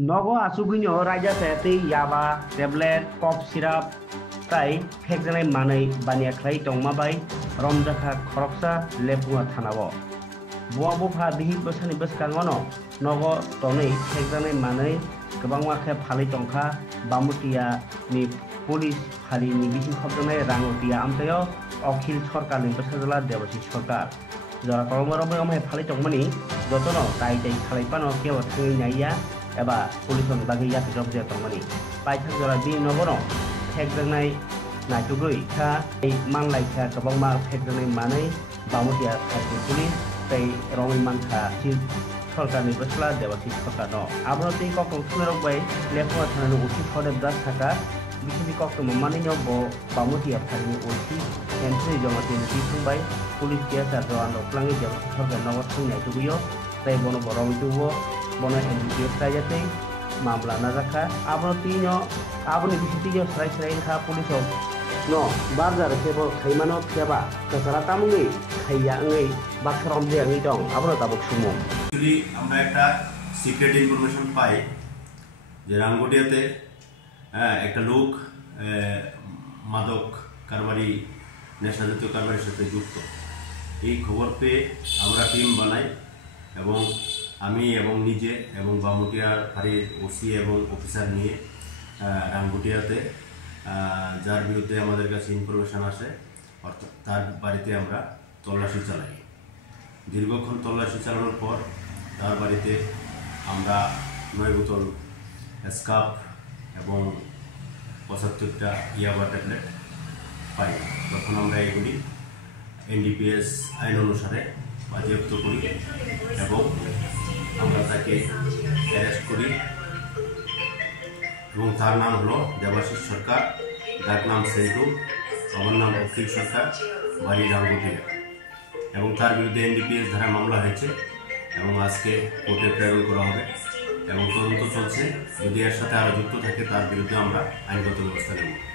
Nogo asugunyo raja tei yaba tablet cough syrup tai phekjanai manai bania khlai tongma bai romjakha khoroksa lepunga thanao buwa bopha bihi bosani boskango no nogo tonei phekjanai manai kwbangma khe phalai tongkha bamutia ni police phali ni bising khobjanai rangotia amtayo অখিল সরকার ni bosajala debashis সরকার jora kolomar amai phalai tongmani jotono tai khalaipano kebo thangi naiya एबा पुलिसन बागै याति जब जे तंगमनि पाइथां जरा बि नगनो फेकजोंनाय नायथुगै खा मानलाय खा गोबांमा फेकजोंनाय मानै बामुदिया थाथि police तै रङै मानखा सि सरकारनि बसला देवासि सरकार न आबो तै ककं थुनरक बाय लेखा थानानि उथि फदे ब्रास थाका बिसिनि ककं मानै न ब बामुदिया थानि उथि एन्ट्रि जमाति नि थुंबाय पुलिस केसा जवान प्लांगि देवासि सरकार नगर थुंनाय तुगयो तै बनो बरम तुबो bono NDPS rajate mamla najaka abno tino aboni bisiti serai kha police no barzar kebo khaimano kheba kasara tamungi khaiya ngai bakrom je ngai dong abno tabuk sumo actually আমরা একটা secret information পাই যে রাঙ্গুটিয়াতে একটা লোক মাদক কারবারি নেশাজাতীয় কারবারির সাথে যুক্ত এই খবর পেয়ে আমরা টিম বানাই এবং আমি এবং নিজে এবং বামুটিয়ার ফাঁড়ির ওসি এবং অফিসার নিয়ে রাঙ্গুটিয়াতে যার বিরুদ্ধে আমাদের কাছে ইনফরমেশন আসে অর্থাৎ তার বাড়িতে আমরা তল্লাশি চালাই দীর্ঘক্ষণ তল্লাশি চালানোর পর তার বাড়িতে আমরা 9 বোতল স্কাপ এবং 75টা ইয়াবা ট্যাবলেট পাই তখন আমরা এগুলি NDPS আইন অনুসারে বাজেয়াপ্ত করি এবং আমরা তাকে অ্যারেস্ট করি এবং তার নাম হলো দেবাশিস সরকার ডাক নাম সেন্টু আমার নাম অখিল সরকার বাড়ি রাঙ্গুটিয়া এবং তার বিরুদ্ধে NDPS ধারা মামলা হয়েছে এবং আজকে কোর্টে প্রেরণ করা হবে এবং তদন্ত চলছে যদি এর সাথে আরও যুক্ত থাকে তার বিরুদ্ধে আমরা আইনগত ব্যবস্থা নেব।